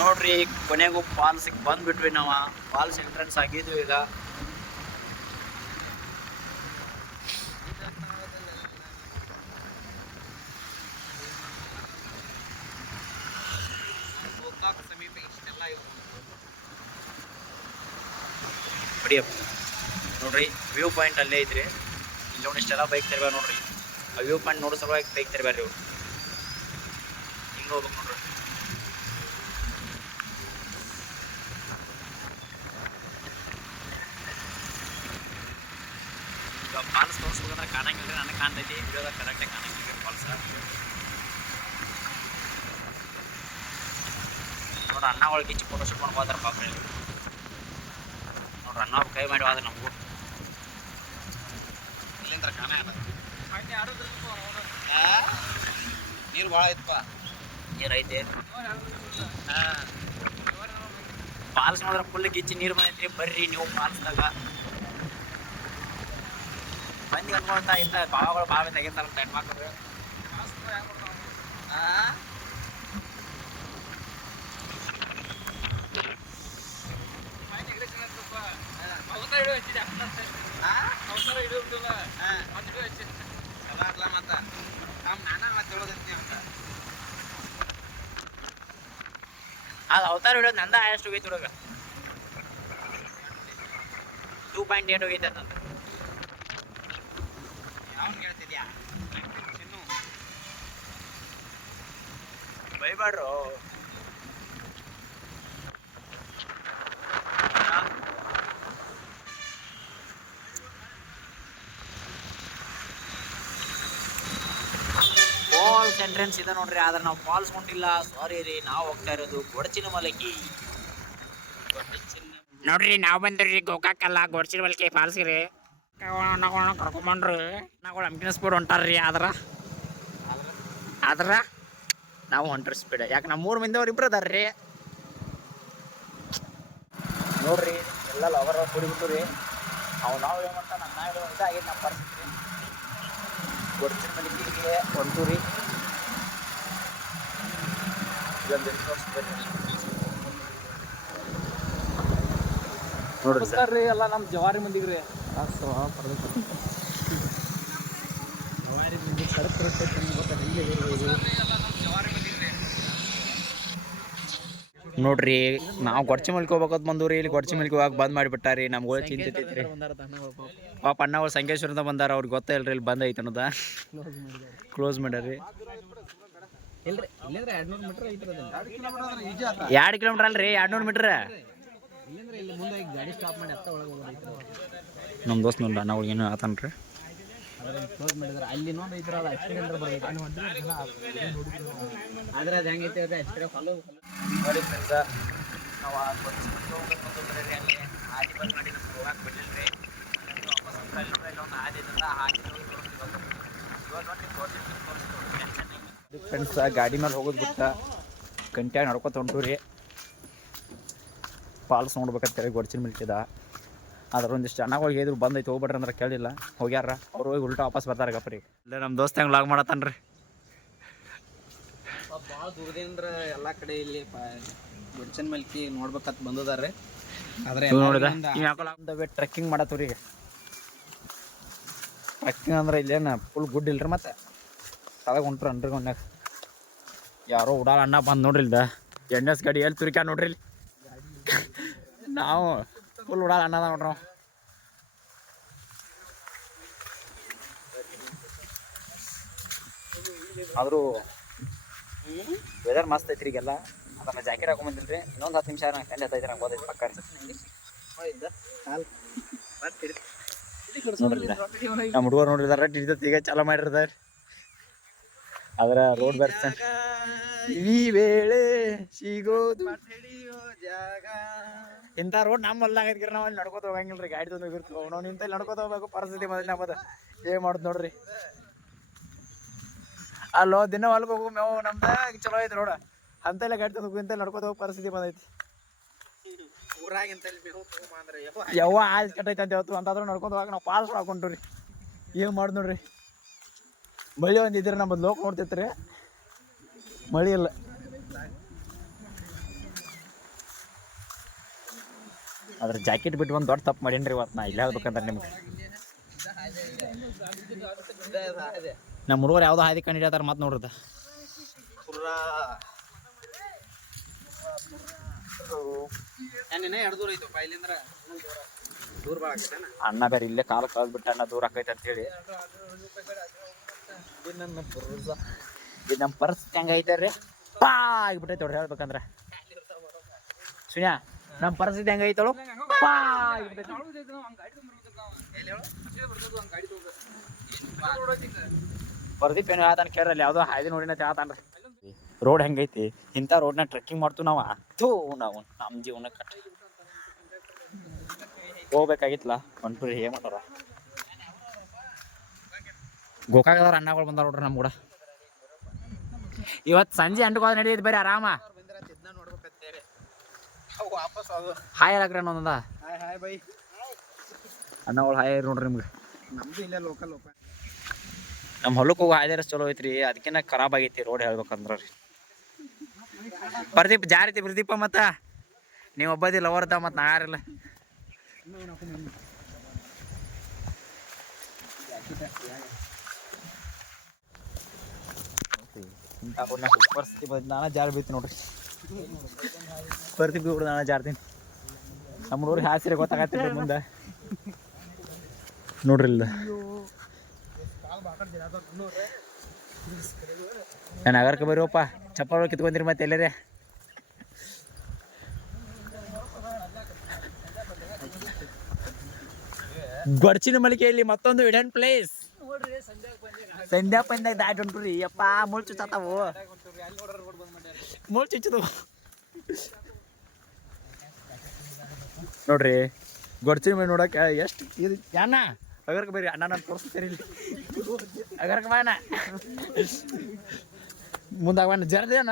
ನೋಡ್ರಿ ಕೊನೆಗೂ ಫಾಲ್ಸಿಗೆ ಬಂದ್ಬಿಟ್ವಿ ನಾವು. ಫಾಲ್ಸ್ ಎಂಟ್ರೆನ್ಸ್ ಆಗಿದ್ವಿ ಈಗ. ಸಮೀಪ ಇಷ್ಟೆಲ್ಲ ನೋಡ್ರಿ ವ್ಯೂ ಪಾಯಿಂಟ್ ಅಲ್ಲೇ ಐತ್ರಿ. ಇಲ್ಲಿ ನೋಡಿ ಇಷ್ಟೆಲ್ಲ ಬೈಕ್ ತರ್ಬೇಡ ನೋಡ್ರಿ. ಆ ವ್ಯೂ ಪಾಯಿಂಟ್ ನೋಡೋ ಸಲುವಾಗಿ ಬೈಕ್ ತರ್ಬೇಡ್ರಿ ಇವ್ರು. ಹಿಂಗೆ ಹೋಗ್ಬೇಕು ನೋಡ್ರಿ. ಈಗ ಫಾಲ್ಸ್ ತೋರಿಸ್ಬೇಕಂದ್ರೆ ಕಾಣಂಗಿಲ್ಲ, ನನಗೆ ಕಾಣ್ತೈತಿ. ವಿಡಿಯೋದಾಗ ಕರೆಕ್ಟಾಗಿ ಕಾಣಂಗಿಲ್ಲ ಫಾಲ್ಸ್. ನೋಡ್ರಿ ಅಣ್ಣ ಒಳಗೆ ಇಚ್ಚಿ ಫೋಟೋ ಶೂಟ್ ಮಾಡ್ಬೋದಾರ ಪಾಪ ಇಲ್ಲಿ. ನೋಡ್ರಿ ಅಣ್ಣ ಕೈ ಮಾಡಿ ಹೋದ್ರೆ ನಮಗೂ ಇಲ್ಲಿಂದ ಕಾಣ ನೀರು ಭಾಳ ಐತಪ್ಪ. ನೀರು ಐತೆ. ಫಾಲ್ಸ್ ನೋಡ್ರೆ ಫುಲ್ ಗಿಚ್ಚಿ ನೀರು ಬಂದೈತಿ. ಬರ್ರಿ ನೀವು ಫಾಲ್ಸ್ದಾಗ ಬಂದು ಅನ್ಕೊಂತ ಇಂಥ ಬಾವಗಳು ಬಾವಿ ತೆಗಿತಾರಂತ ಹೆಣ್ಮಕ್ಳು. ಅದು ಅವತಾರ ಹಿಡಿಯೋದು ನಂದ ಎಷ್ಟು ಹೋಗೈತಿ ಹುಡುಗ. 2.8 ಹೋಗೈತೆ ಅಂತ ಹೇಳ್ತಿದ್ಯಾ ಬೈಬಾಡ್ರು. ಫಾಲ್ಸ್ ಎಂಟ್ರೆನ್ಸ್ ಇದೆ ನೋಡ್ರಿ. ಆದ್ರೆ ನಾವು ಫಾಲ್ಸ್ ಹೊಂಟಿಲ್ಲ, ಸಾರಿ ರೀ. ನಾವು ಹೋಗ್ತಾ ಇರೋದು ಗೊಡಚಿನ ಮಲಕಿ. ನೋಡ್ರಿ ನಾವು ಬಂದ್ರಿ ಗೋಕಾಕಲ್ಲ, ಗೊಡಚಿನ ಮಲಕಿ ಫಾಲ್ಸ್ ರೀ. ಕರ್ಕೊಂಬಂಡ್ರಿ ನಾವು ಅಂಬಿನ ಸ್ಪೀಡ್ ಹೊಂಟಾರ್ರಿ. ಆದ್ರ ನಾವು ಹೊಂಟ್ರಿ ಸ್ಪೀಡ್. ಯಾಕೆ ನಮ್ಮ 3 ಮಂದಿ ಅವ್ರು ಇಬ್ರು ಅದಾರ್ರಿ. ನೋಡ್ರಿ ಎಲ್ಲ ಲವರ್ ಕುಡಿಬಿಟ್ಟು ರೀ. ನಾವು ಏನು ಮಾಡ್ತಾ ನನ್ನ ಇದಾಗೈತೆ ನಮ್ಮ ಪರಿಸ್ಥಿತಿ. ಗೊಡಚಿನ ಮಲಕಿಗೆ ಹೊಂಟು ರೀ. ನೋಡ್ರಿ ಎಲ್ಲ ನಮ್ಮ ಜವಾರಿ ಮಂದಿಗ್ರಿ. ನೋಡ್ರಿ ನಾವು ಗೊಡಚಿ ಮಲ್ಕಿ ಹೋಗ್ಬೇಕಂತ ಬಂದವ್ರಿ. ಇಲ್ಲಿ ಗೊಡಚಿ ಮಲ್ಕಿ ಹೋಗಕ್ಕೆ ಬಂದ್ ಮಾಡಿಬಿಟ್ಟಾರಿ. ನಮ್ಗಳು ಚಿಂತೆ ಐತ್ರಿ. ಪಾಪ ಅಣ್ಣಗಳು ಸಂಕೇಶ್ವರಿಂದ ಬಂದಾರ. ಅವ್ರಿಗೆ ಗೊತ್ತ ಇಲ್ರಿ ಇಲ್ಲಿ ಬಂದ್ ಐತೆ ಅನ್ನೋದ. ಕ್ಲೋಸ್ ಮಾಡ್ಯಾರಿ. 2 ಕಿಲೋಮೀಟರ್ ಅಲ್ರಿ, 200 ಮೀಟ್ರ್. ನಮ್ಮ ದೋಸ್ತ್ ನೋಡ್ರಿ ಅಣ್ಣ ಏನು ಆತನ್ರಿ. ಅಲ್ಲಿ ನೋಡಿ ನೋಡಿ ಫ್ರೆಂಡ್ಸ, ನಾವು ಹೋಗಕ್ಕೆ ಬಿಡ್ಲಿಲ್ರಿ. ಫ್ರೆಂಡ್ಸ ಗಾಡಿ ಮೇಲೆ ಹೋಗೋದು ಬಿಟ್ಟ ಗಂಟೆ ನಡ್ಕೊತ ಹೊಂಟು ರೀ. ಫಾಲ್ಸ್ ನೋಡ್ಬೇಕಂತೇಳಿ ಗೊಡಚಿನ ಮಿಲ್ಕಿದ. ಅದ್ರ ಒಂದಿಷ್ಟು ಅಣ್ಣಗಳು ಹೇಳಿದ್ರು ಬಂದೈತಿ ಹೋಗ್ಬಿಟ್ರಿ ಅಂದ್ರೆ ಕೇಳಿಲ್ಲ, ಹೋಗ್ಯಾರ. ಅವ್ರು ಹೋಗಿ ಉಲ್ಟಾ ವಾಪಸ್ ಬರ್ತಾರೆ ಗಪ್ರಿ. ಇಲ್ಲ ನಮ್ಮ ದೋಸ್ತ ಹೆಂಗೆ ಲಾಗ್ ಮಾಡತ್ತನ್ರಿ. ಭಾಳ ದೂರದಿಂದ ಎಲ್ಲ ಕಡೆ ಇಲ್ಲಿ ಗೊಡಚಿನ ಮಲ್ಕಿ ನೋಡ್ಬೇಕಂತ ಬಂದದಾರ್ರಿ. ಆದ್ರೆ ನೋಡಿದ ಟ್ರೆಕ್ಕಿಂಗ್ ಮಾಡತ್ತವ್ರಿ. ಈಗ ಟ್ರೆಕ್ಕಿಂಗ್ ಅಂದ್ರೆ ಇಲ್ಲೇನು ಫುಲ್ ಗುಡ್ ಇಲ್ರಿ. ಮತ್ತೆ ತಳಗ ಹೊಂಟ್ರಿ ಅಂಡ್ರಿಗೊಂಡ್ಯಾಗ ಯಾರೋ ಉಡಾಳ ಅಣ್ಣ ಬಂದು ನೋಡ್ರಿ. ಇಲ್ದ NS ಗಾಡಿ ಎಲ್ಲಿ ತುರಿಕ ನೋಡ್ರಿ. ಇಲ್ಲಿ ನಾವು ಫುಲ್ ಉಡಾಳ ಅಣ್ಣದ ನೋಡ್ರಿ. ನಾವು ಆದರೂ ವೆದರ್ ಮಸ್ತ್ ಐತ್ರಿ ಈಗೆಲ್ಲ. ಅದನ್ನ ಜಾಕೆಟ್ ಹಾಕೊಂಬಂದಿಲ್ರಿ. ಇನ್ನೊಂದು 10 ನಿಮಿಷ ನಂಗೆ ಕಂಡು ಹತ್ತೈತಿ. ನಂಗೆ ಓದೈತಿ ಪಕ್ಕ ನಮ್ಮ ಹುಡುಗರು ನೋಡಿದಾರ. ಈಗ ಚಾಲ ಮಾಡಿರ್ತಾರೆ. ಅದರ ರೋಡ್ ಬರ್ತ ಈ ವೇಳೆ ಸಿಗೋದು ಜಾಗ. ಇಂಥ ರೋಡ್ ನಮ್ಮ ಹೊಲ್ದಾಗೈತಿ. ನಾವು ಅಲ್ಲಿ ನಡ್ಕೋತ ಹೋಗಂಗಿಲ್ಲ ರೀ. ಗಾಡಿ ತಂದು ಹೋಗಿರ್ತೀವಿ. ನಾವು ನಿಂತ ನಡ್ಕೋತ ಹೋಗ್ಬೇಕು. ಪರಿಸ್ಥಿತಿ ಮೊದಲು ನಮ್ಮದು ಏನು ಮಾಡುದು ನೋಡ್ರಿ. ಅಲ್ಲೋ ದಿನ ಹೊಲ್ಗೆ ಹೋಗು ಮೇವು ನಮ್ದು ಚಲೋ ಐತಿ ರೋಡ. ಅಂತೆಲ್ಲ ಗಾಡಿ ತಂದು ಇಂತ ನಡ್ಕೋತ ಹೋಗಿ ಪರಿಸ್ಥಿತಿ ಬಂದೈತಿ. ಯವ್ವ ಆಯ್ತು ಕೆಟ್ಟೈತೆ ಅಂತ ಹೇಳ್ತು ಅಂತಾದ್ರೂ ನಡ್ಕೊಂಡು ಹೋಗಿ ನಾವು ಪಾಲ್ಸ್ ಹಾಕೊಂಡ್ರಿ. ಏನು ಮಾಡಿ ನೋಡ್ರಿ. ಮಳೆ ಒಂದು ಇದ್ರೆ ನಮ್ಮದು ಲೋಕ ನೋಡ್ತೈತ್ರಿ. ಮಳೆ ಇಲ್ಲ. ಅದ್ರ ಜಾಕೆಟ್ ಬಿಟ್ಟು ಒಂದು ದೊಡ್ಡ ತಪ್ಪು ಮಾಡೀನಿ ಇವತ್ತು ನಾ ಇಲ್ಲ ಹೇಳ್ಬೇಕಂದ್ರೆ ನಿಮ್ಗೆ ನಮ್ಮ ಹುಡುಗರು ಯಾವುದೋ ಹಾದಿ ಕಂಡು ಹಿಡಿಯತ್ತಾರ ಮತ್ತೆ ನೋಡ್ರದ ಅಣ್ಣ ಬೇರೆ ಇಲ್ಲೇ ಕಾಲು ಕಳ್ದ್ಬಿಟ್ಟು ಅಣ್ಣ ದೂರ ಆಕೈತೆ ಅಂತೇಳಿ ಇದು ನಮ್ಮ ಪರಿಸ್ಥಿತಿ ಹೆಂಗೈತೆ ರೀ ಪಾ ಆಗಿಬಿಟ್ಟೈತೆ ಅವ್ರು ಹೇಳ್ಬೇಕಂದ್ರೆ ಸುನ್ಯಾ ನಮ್ಮ ಪರಿಸ್ಥಿತಿ ಹೆಂಗೈತಳು ಪಾ ಆಗಿಬಿಟ್ಟೈತೆ ಪ್ರದೀಪ್ ಏನು ಹೇಳ್ತಾನೆ ಕೇಳ್ರಲ್ಲಿ ಯಾವುದೋ ಹಾಯ್ದು ನೋಡಿನ ಹೇಳ್ತಾನ ರೀ ರೋಡ್ ಹೆಂಗೈತಿ ಇಂಥ ರೋಡ್ನ ಟ್ರೆಕ್ಕಿಂಗ್ ಮಾಡ್ತೀವಿ ನಾವು ನಾವು ನಮ್ಮ ಜೀವನಕ್ಕೆ ಹೋಗ್ಬೇಕಾಗಿತ್ತಲ್ಲ ಹೊಂಟ್ರಿ ಏನು ಮಾಡೋರ ಗೋಕಾಕದವ್ರು ಅಣ್ಣಗಳು ಬಂದಾರ ನೋಡ್ರಿ ನಮ್ಮ ಕೂಡ ಇವತ್ತು ಸಂಜೆ ಅಂಟ್ಕೋದ್ ನಡೀತಿ ಬರೀ ಆರಾಮ ಹಾಯ್ ಹೇಳಕ್ರಿ ಒಂದ ಅಣ್ಣಗಳು ಹಾಯ್ ನೋಡ್ರಿ ನಿಮ್ಗೆ ನಮ್ದು ಇಲ್ಲೇ ಲೋಕಲ್ ನಮ್ಮ ಹೊಲಕ್ಕೆ ಹೋಗಿ ಹಾಯ್ದಾರ ಚಲೋ ಐತ್ರಿ ಅದಕ್ಕಿನ್ನ ಖರಾಬ್ ಆಗೈತಿ ರೋಡ್ ಹೇಳ್ಬೇಕಂದ್ರ ರೀ ಪ್ರದೀಪ್ ಜಾರೈತಿ ಪ್ರದೀಪ ಮತ್ತ ನೀವು ಒಬ್ಬದಿ ಲವರ್ದ ಮತ್ತು ನಾ ಯಾರಿಲ್ಲ ಪರಿಸ್ಥಿತಿ ಬಂದು ನಾನು ಜಾರಿ ಬೀಳ್ತೀನಿ ನೋಡ್ರಿ ಪ್ರದೀಪ್ ಬಿಡು ನಾನು ಜಾರ್ತೀನಿ ನಮ್ಮ ನೋಡ್ರಿ ಹಾಸಿರಿ ಗೊತ್ತಾಗತ್ತೀರಿ ಮುಂದೆ ನೋಡ್ರಿ ಇಲ್ಲ ನಾನು ನಗರಕ್ಕೆ ಬರೀವಪ್ಪ ಚಪ್ಪಲ್ ಕಿತ್ಕೊಂತೀರಿ ಮತ್ತೆ ಎಲ್ಲರೇ ಗೊಡ್ಚಿನ ಮಳಿಕೆಯಲ್ಲಿ ಮತ್ತೊಂದು ಹಿಡನ್ ಪ್ಲೇಸ್ ಸಂಧ್ಯಾ ಪಂದ್ಯಾಗ ದಾಟ್ ಹೊಂಟ್ರಿ ಯಪ್ಪ ಮುಳ್ ಚುಚ್ಚಾತಾವು ಮುಳ್ ಚುಚ್ಚದು ನೋಡ್ರಿ ಗೊಡ್ಚಿನ ಮನೆ ನೋಡಕ್ಕೆ ಎಷ್ಟು ಇದು ಯಾನ ಅಗರ್ಕ ಬರ್ರಿ ಅಣ್ಣ ನಾನು ತೋರಿಸ್ತೀರಿ ಇಲ್ಲಿ ಅಗರ್ಕ ಬಾಯನ ಮುಂದಾಗವನ್ನ ಜರ್ದೇನ